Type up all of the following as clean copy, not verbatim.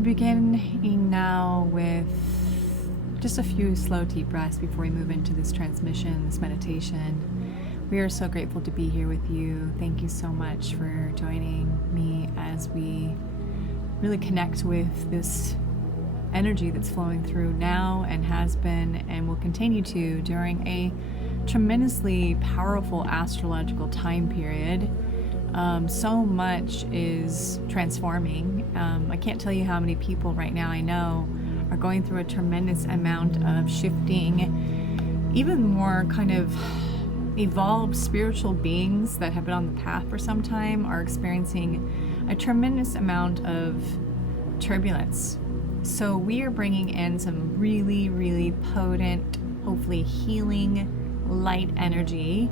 So beginning now with just a few slow, deep breaths before we move into this transmission, this meditation. We are so grateful to be here with you. Thank you so much for joining me as we really connect with this energy that's flowing through now and has been and will continue to during a tremendously powerful astrological time period. So much is transforming. I can't tell you how many people right now I know are going through a tremendous amount of shifting. Even more kind of evolved spiritual beings that have been on the path for some time are experiencing a tremendous amount of turbulence. So we are bringing in some really, really potent, hopefully healing, light energy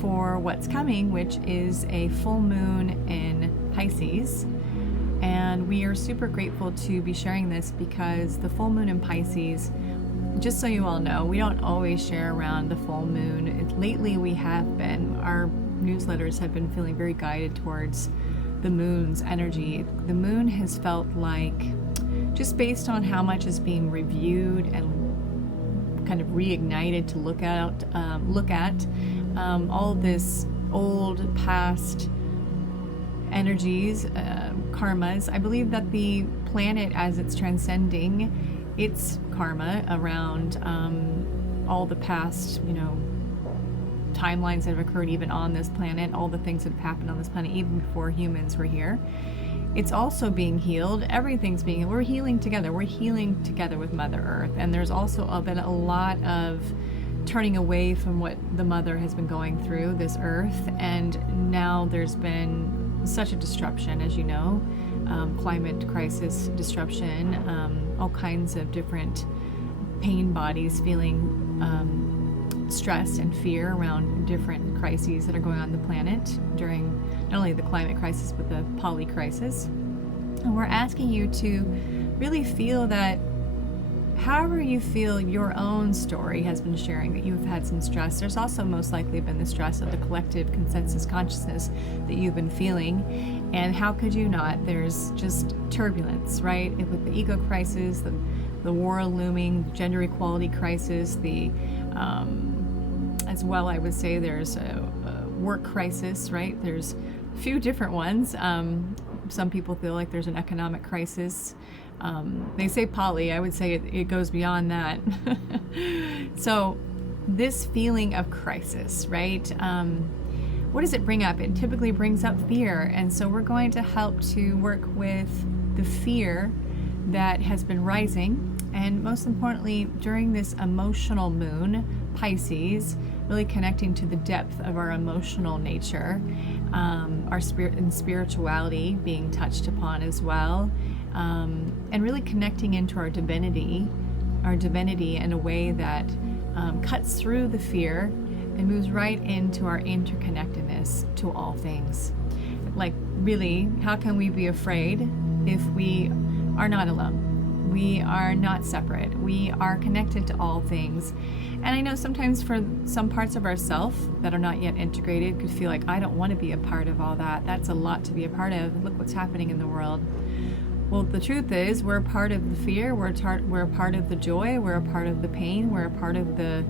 for what's coming, which is a full moon in Pisces. And we are super grateful to be sharing this because the full moon in Pisces, just so you all know, we don't always share around the full moon. Lately we have been, our newsletters have been feeling very guided towards the moon's energy. The moon has felt like, just based on how much is being reviewed and kind of reignited to look at all this old past energies, karmas. I believe that the planet, as it's transcending its karma around all the past, timelines that have occurred even on this planet, all the things that have happened on this planet even before humans were here, it's also being healed. Everything's being, we're healing together. We're healing together with Mother Earth. And there's also been a lot of turning away from what the mother has been going through, this earth. And now there's been such a disruption, as you know, climate crisis disruption, all kinds of different pain bodies feeling stress and fear around different crises that are going on the planet during not only the climate crisis, but the poly crisis. And we're asking you to really feel that however you feel your own story has been sharing, that you've had some stress, there's also most likely been the stress of the collective consensus consciousness that you've been feeling. And how could you not? There's just turbulence, right? With the ego crisis, the war looming, gender equality crisis, as well, I would say there's a work crisis, right? There's a few different ones. Some people feel like there's an economic crisis. They say poly, I would say it goes beyond that. So this feeling of crisis, right? What does it bring up? It typically brings up fear. And so we're going to help to work with the fear that has been rising. And most importantly, during this emotional moon, Pisces, really connecting to the depth of our emotional nature, our spirit and spirituality being touched upon as well, and really connecting into our divinity in a way that cuts through the fear and moves right into our interconnectedness to all things. Like, really, how can we be afraid if we are not alone? We are not separate. We are connected to all things. And I know sometimes for some parts of ourself that are not yet integrated could feel like, I don't want to be a part of all that. That's a lot to be a part of. Look what's happening in the world. Well, the truth is, we're a part of the fear. We're a part of the joy. We're a part of the pain. We're a part of the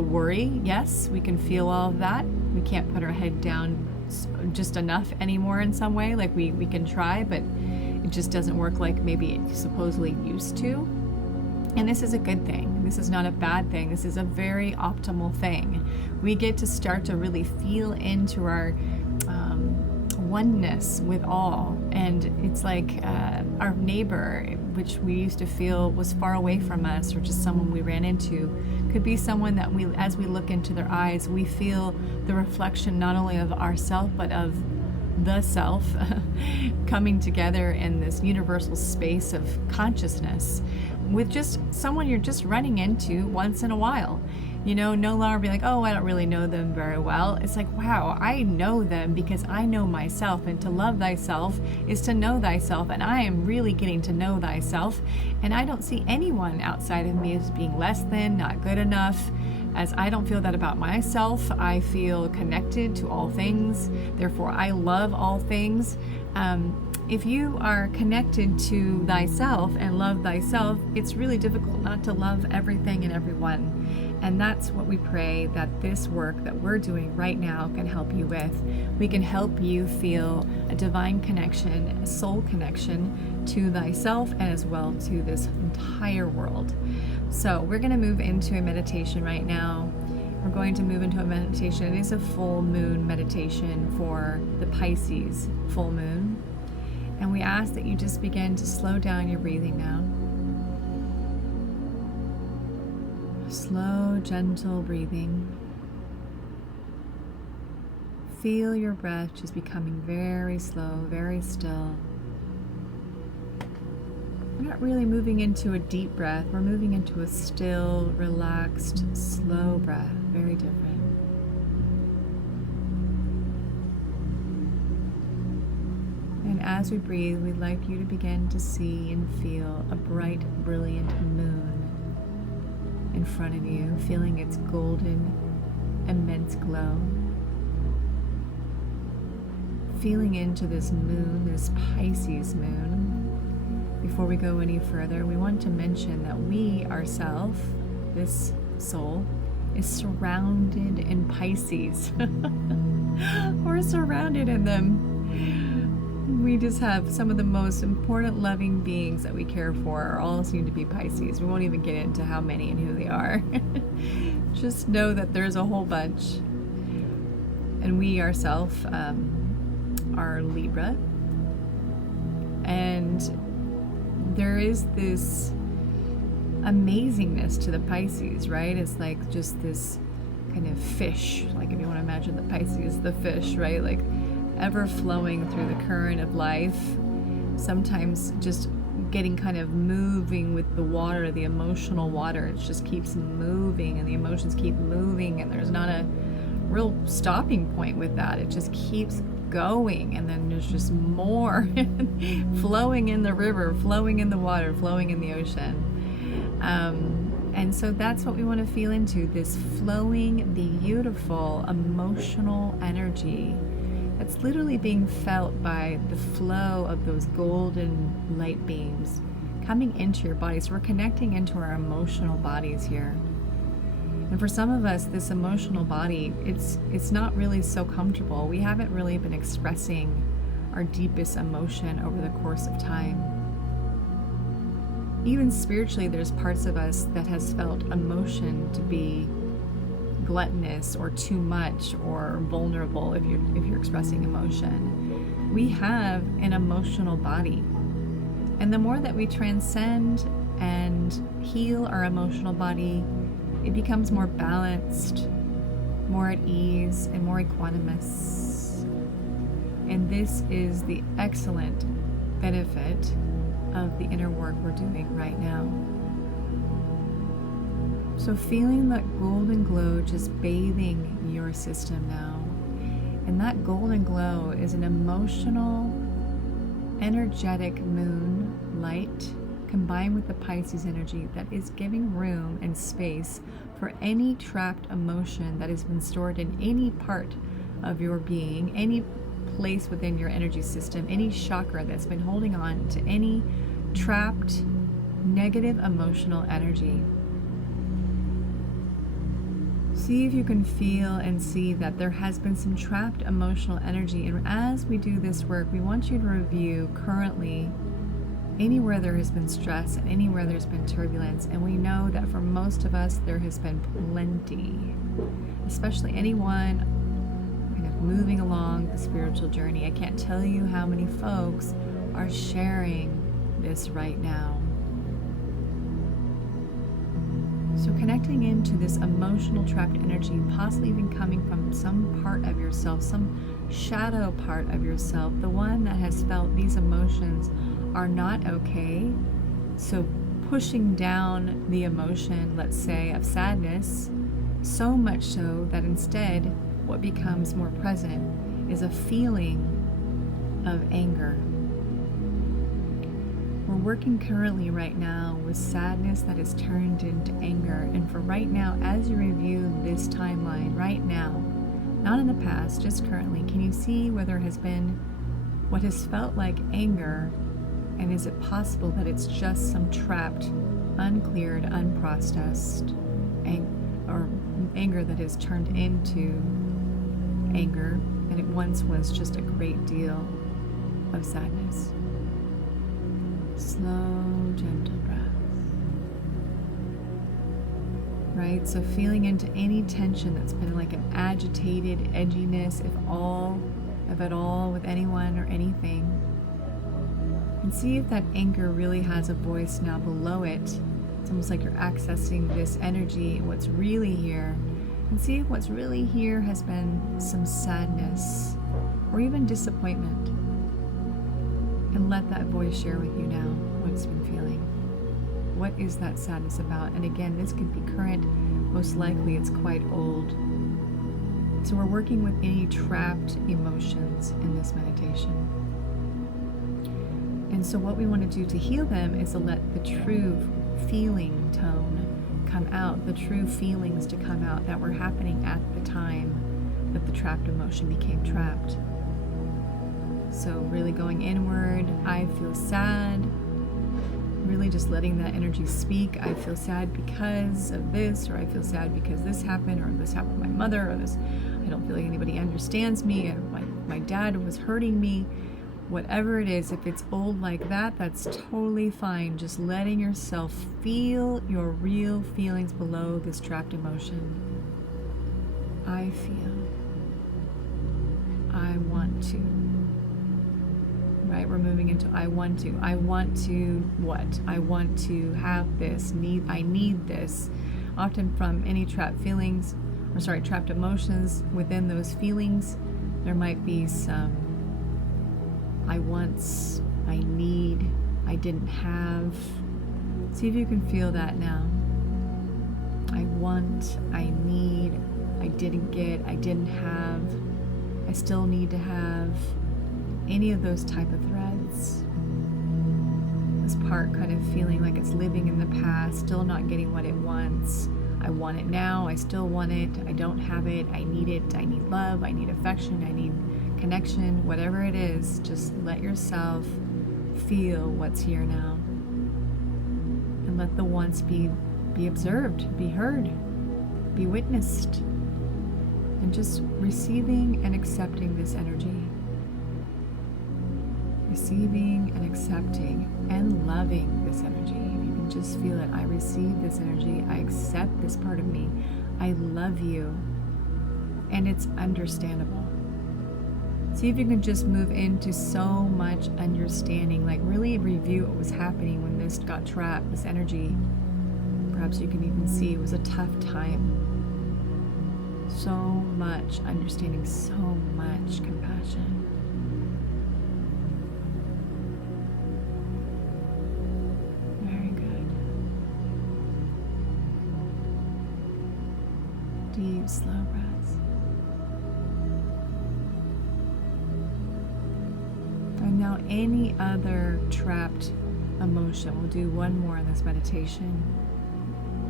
worry. Yes, we can feel all of that. We can't put our head down just enough anymore in some way. Like we can try, but it just doesn't work like maybe it supposedly used to. And this is a good thing. This is not a bad thing. This is a very optimal thing. We get to start to really feel into our oneness with all. And it's like our neighbor, which we used to feel was far away from us, or just someone we ran into, could be someone that we, as we look into their eyes, we feel the reflection not only of ourself, but of the self coming together in this universal space of consciousness with just someone you're just running into once in a while. No longer be like, oh, I don't really know them very well. It's like, wow, I know them because I know myself. And to love thyself is to know thyself. And I am really getting to know thyself. And I don't see anyone outside of me as being less than, not good enough. As I don't feel that about myself, I feel connected to all things. Therefore, I love all things. if you are connected to thyself and love thyself, it's really difficult not to love everything and everyone. And that's what we pray that this work that we're doing right now can help you with. We can help you feel a divine connection, a soul connection to thyself and as well to this entire world. So we're going to move into a meditation right now. We're going to move into a meditation. It is a full moon meditation for the Pisces full moon. And we ask that you just begin to slow down your breathing now. Slow, gentle breathing. Feel your breath just becoming very slow, very still. We're not really moving into a deep breath. We're moving into a still, relaxed, slow breath. Very different. And as we breathe, we'd like you to begin to see and feel a bright, brilliant moon in front of you, feeling its golden, immense glow. Feeling into this moon, this Pisces moon. Before we go any further, we want to mention that we ourselves, this soul, is surrounded in Pisces. We're surrounded in them. We just have some of the most important loving beings that we care for all seem to be Pisces. We won't even get into how many and who they are. Just know that there's a whole bunch. And we ourselves are Libra. And there is this amazingness to the Pisces, right? It's like just this kind of fish. Like if you want to imagine the Pisces, the fish, right? Like ever flowing through the current of life, sometimes just getting kind of moving with the water, the emotional water. It just keeps moving and the emotions keep moving and there's not a real stopping point with that. It just keeps going and then there's just more flowing in the river, flowing in the water, flowing in the ocean. And so that's what we want to feel into, this flowing, beautiful, emotional energy that's literally being felt by the flow of those golden light beams coming into your body. So we're connecting into our emotional bodies here. And for some of us, this emotional body, it's not really so comfortable. We haven't really been expressing our deepest emotion over the course of time. Even spiritually, there's parts of us that has felt emotion to be gluttonous or too much or vulnerable if you're expressing emotion. We have an emotional body. And the more that we transcend and heal our emotional body, it becomes more balanced, more at ease, and more equanimous. And this is the excellent benefit of the inner work we're doing right now. So feeling that golden glow just bathing your system now. And that golden glow is an emotional, energetic moon light combined with the Pisces energy that is giving room and space for any trapped emotion that has been stored in any part of your being, any place within your energy system, any chakra that's been holding on to any trapped negative emotional energy. See if you can feel and see that there has been some trapped emotional energy. And as we do this work, we want you to review currently anywhere there has been stress and anywhere there's been turbulence. And we know that for most of us, there has been plenty, especially anyone kind of moving along the spiritual journey. I can't tell you how many folks are sharing this right now. So connecting into this emotional trapped energy, possibly even coming from some part of yourself, some shadow part of yourself, the one that has felt these emotions are not okay. So pushing down the emotion, let's say, of sadness, so much so that instead what becomes more present is a feeling of anger. We're working currently right now with sadness that is turned into anger. And for right now, as you review this timeline right now, not in the past, just currently, can you see where there has been what has felt like anger, and is it possible that it's just some trapped, uncleared, unprocessed or anger that has turned into anger, and it once was just a great deal of sadness. Slow, gentle breath. Right? So feeling into any tension that's been like an agitated edginess, if at all, with anyone or anything. And see if that anger really has a voice now below it. It's almost like you're accessing this energy, what's really here. And see if what's really here has been some sadness or even disappointment. And let that voice share with you now what it's been feeling. What is that sadness about? And again, this could be current. Most likely it's quite old. So we're working with any trapped emotions in this meditation. And so what we want to do to heal them is to let the true feeling tone come out, the true feelings to come out that were happening at the time that the trapped emotion became trapped. So really going inward, I feel sad. Really just letting that energy speak. I feel sad because of this, or I feel sad because this happened, or this happened to my mother, or this, I don't feel like anybody understands me, and my dad was hurting me. Whatever it is, if it's old like that, that's totally fine. Just letting yourself feel your real feelings below this trapped emotion. I feel. I want to. Right? We're moving into I want to. I want to what? I want to have this. I need this. Often from any trapped trapped emotions within those feelings, there might be some I once, I need, I didn't have. See if you can feel that now. I want, I need, I didn't get, I didn't have, I still need to have. Any of those type of threads. This part kind of feeling like it's living in the past, still not getting what it wants. I want it now, I still want it, I don't have it, I need love, I need affection, I need connection, whatever it is, just let yourself feel what's here now. And let the wants be observed, be heard, be witnessed. And just receiving and accepting this energy. Receiving and accepting and loving this energy. You can just feel it. I receive this energy. I accept this part of me. I love you. And it's understandable. See if you can just move into so much understanding, like really review what was happening when this got trapped, this energy. Perhaps you can even see it was a tough time. So much understanding, so much compassion. Deep, slow breaths. And now any other trapped emotion. We'll do one more in this meditation.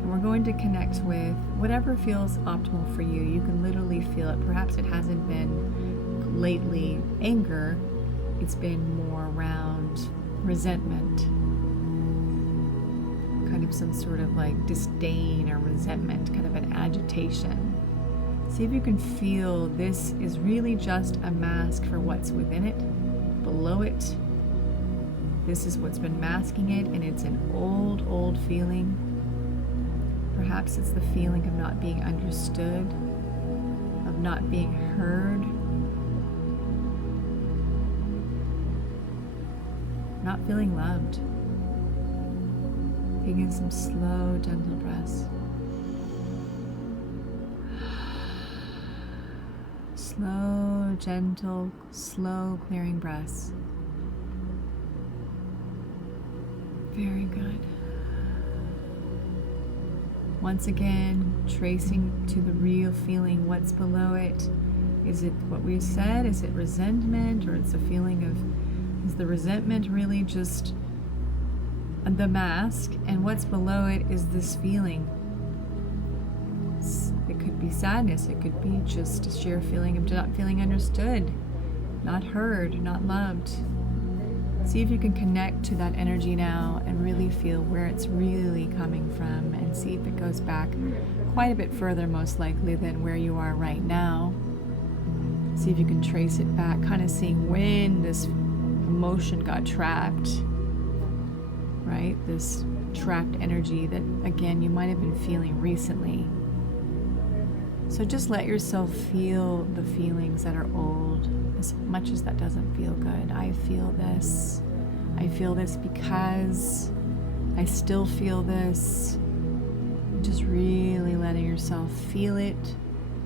And we're going to connect with whatever feels optimal for you. You can literally feel it. Perhaps it hasn't been lately anger. It's been more around resentment. Kind of some sort of like disdain or resentment, kind of an agitation. See if you can feel this is really just a mask for what's within it, below it. This is what's been masking it, and it's an old feeling. Perhaps it's the feeling of not being understood, of not being heard, not feeling loved. Taking some slow, gentle breaths. Slow, gentle, slow clearing breaths. Very good. Once again, tracing to the real feeling, what's below it. Is it what we said? Is it resentment, or it's a feeling of, is the resentment really just the mask, and what's below it is this feeling. It could be sadness, it could be just a sheer feeling of not feeling understood. not heard, not loved. See if you can connect to that energy now and really feel where it's really coming from, and see if it goes back quite a bit further, most likely, than where you are right now. See if you can trace it back, kind of seeing when this emotion got trapped, right? This trapped energy that, again, you might have been feeling recently. So just let yourself feel the feelings that are old, as much as that doesn't feel good. I feel this. I feel this because I still feel this. Just really letting yourself feel it,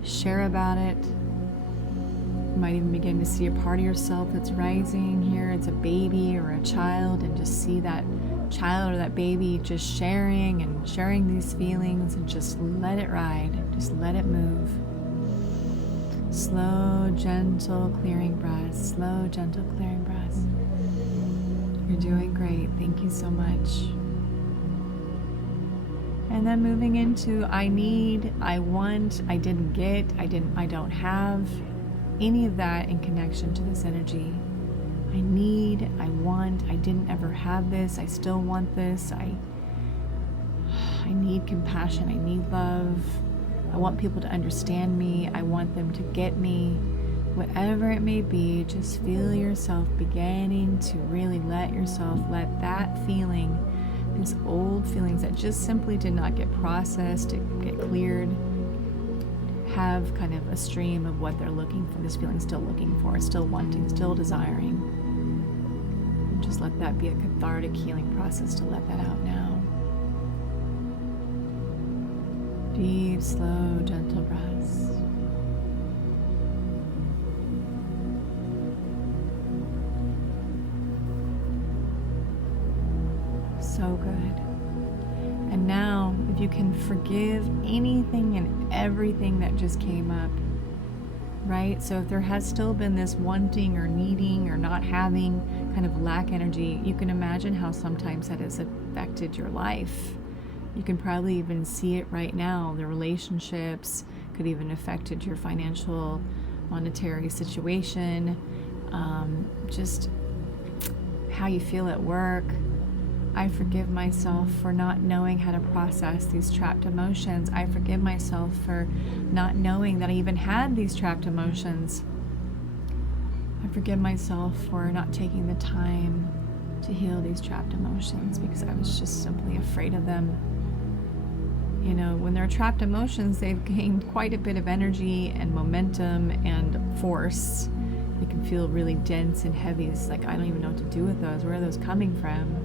share about it. You might even begin to see a part of yourself that's rising here. It's a baby or a child, and just see that child or that baby just sharing these feelings, and just let it ride. Just let it move. Slow, gentle, clearing breaths. Slow, gentle, clearing breaths. You're doing great. Thank you so much. And then moving into I need, I want, I didn't get, I don't have. Any of that in connection to this energy. I need, I want, I didn't ever have this, I still want this, I need compassion, I need love, I want people to understand me, I want them to get me. Whatever it may be, just feel yourself beginning to really let that feeling, these old feelings that just simply did not get processed, get cleared, have kind of a stream of what they're looking for, this feeling still looking for, still wanting, still desiring. And just let that be a cathartic healing process to let that out now. Deep, slow, gentle breaths. So good. And now, if you can forgive anything and everything that just came up, right? So if there has still been this wanting or needing or not having kind of lack energy, you can imagine how sometimes that has affected your life. You can probably even see it right now. The relationships could even affected your financial, monetary situation, just how you feel at work. I forgive myself for not knowing how to process these trapped emotions. I forgive myself for not knowing that I even had these trapped emotions. I forgive myself for not taking the time to heal these trapped emotions because I was just simply afraid of them. You know, when they're trapped emotions, they've gained quite a bit of energy and momentum and force. They can feel really dense and heavy. It's like, I don't even know what to do with those. Where are those coming from?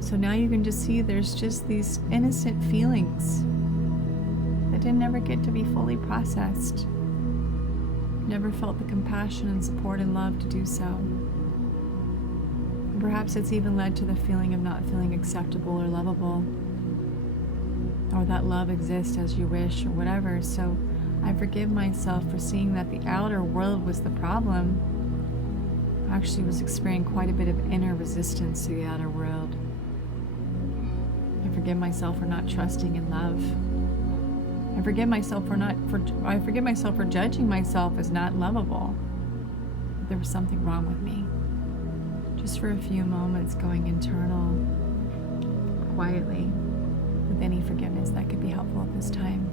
So now you can just see there's just these innocent feelings that didn't ever get to be fully processed. Never felt the compassion and support and love to do so. And perhaps it's even led to the feeling of not feeling acceptable or lovable, or that love exists as you wish, or whatever. So I forgive myself for seeing that the outer world was the problem. I actually was experiencing quite a bit of inner resistance to the outer world. I forgive myself for not trusting in love. I forgive myself for judging myself as not lovable. There was something wrong with me. Just for a few moments, going internal, quietly, with any forgiveness that could be helpful at this time.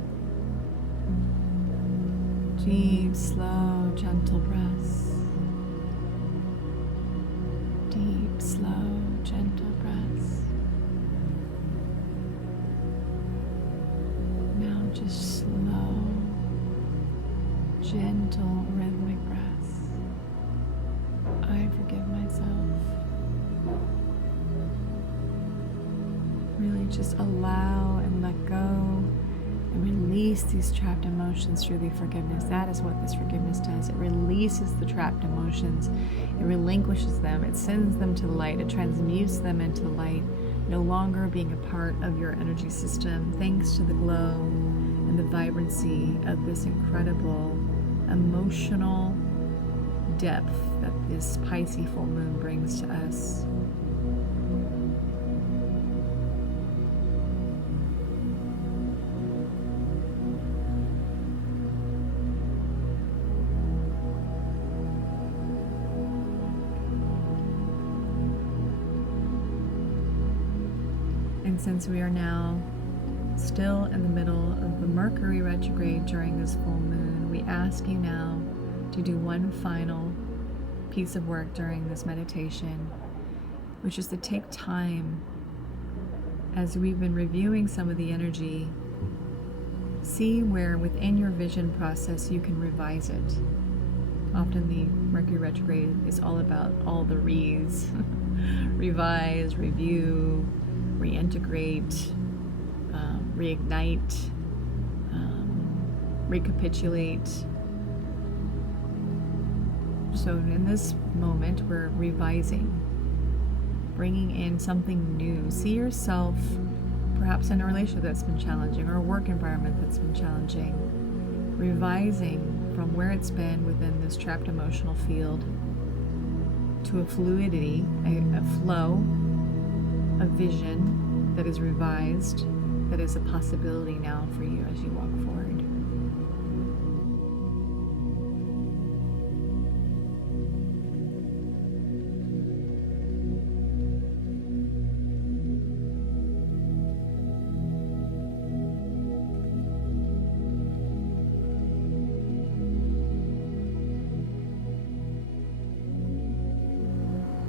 Deep, slow, gentle breaths. Deep, slow, gentle breaths. Now just slow, gentle, rhythmic breaths. I forgive myself. Really just allow and let go and release these trapped emotions through the forgiveness. That is what this forgiveness does. It releases the trapped emotions. It relinquishes them. It sends them to the light. It transmutes them into the light, no longer being a part of your energy system, thanks to the glow and the vibrancy of this incredible emotional depth that this Pisces full moon brings to us. since we are now still in the middle of the Mercury retrograde during this full moon, we ask you now to do one final piece of work during this meditation, which is to take time, as we've been reviewing some of the energy, see where within your vision process you can revise it. Often the Mercury retrograde is all about all the re's. Revise, review, reintegrate, reignite, recapitulate. So in this moment, we're revising, bringing in something new. See yourself perhaps in a relationship that's been challenging, or a work environment that's been challenging. Revising from where it's been within this trapped emotional field to a fluidity, a flow, a vision that is revised, that is a possibility now for you as you walk forward.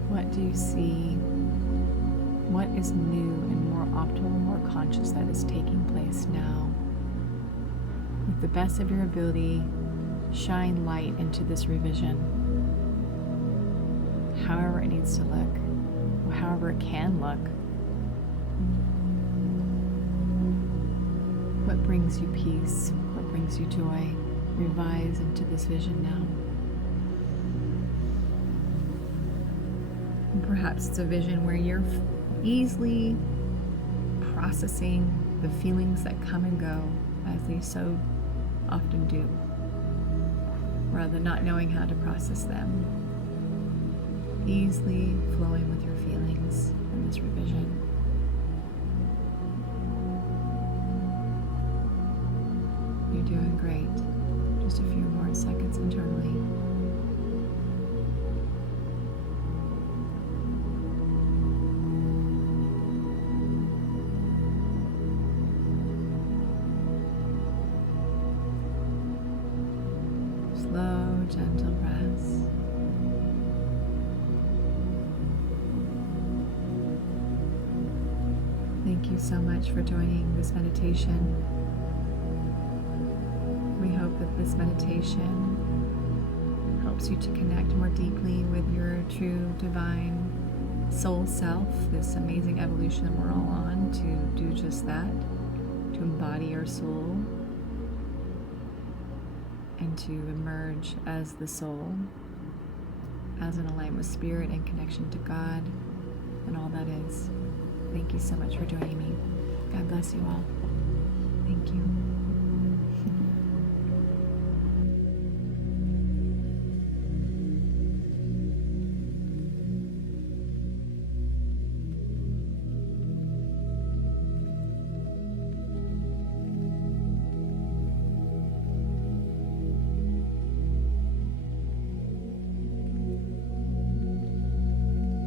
What do you see? What is new and more optimal, more conscious that is taking place now? With the best of your ability, shine light into this revision. However it needs to look, however it can look. What brings you peace? What brings you joy? Revise into this vision now. And perhaps it's a vision where you're easily processing the feelings that come and go, as they so often do, rather than not knowing how to process them. Easily flowing with your feelings in this revision. You're doing great. Just a few more seconds internally. Slow, gentle breaths. Thank you so much for joining this meditation. We hope that this meditation helps you to connect more deeply with your true divine soul self, this amazing evolution we're all on to do just that, to embody our soul and to emerge as the soul, as in alignment with spirit and connection to God and all that is. Thank you so much for joining me. God bless you all. Thank you.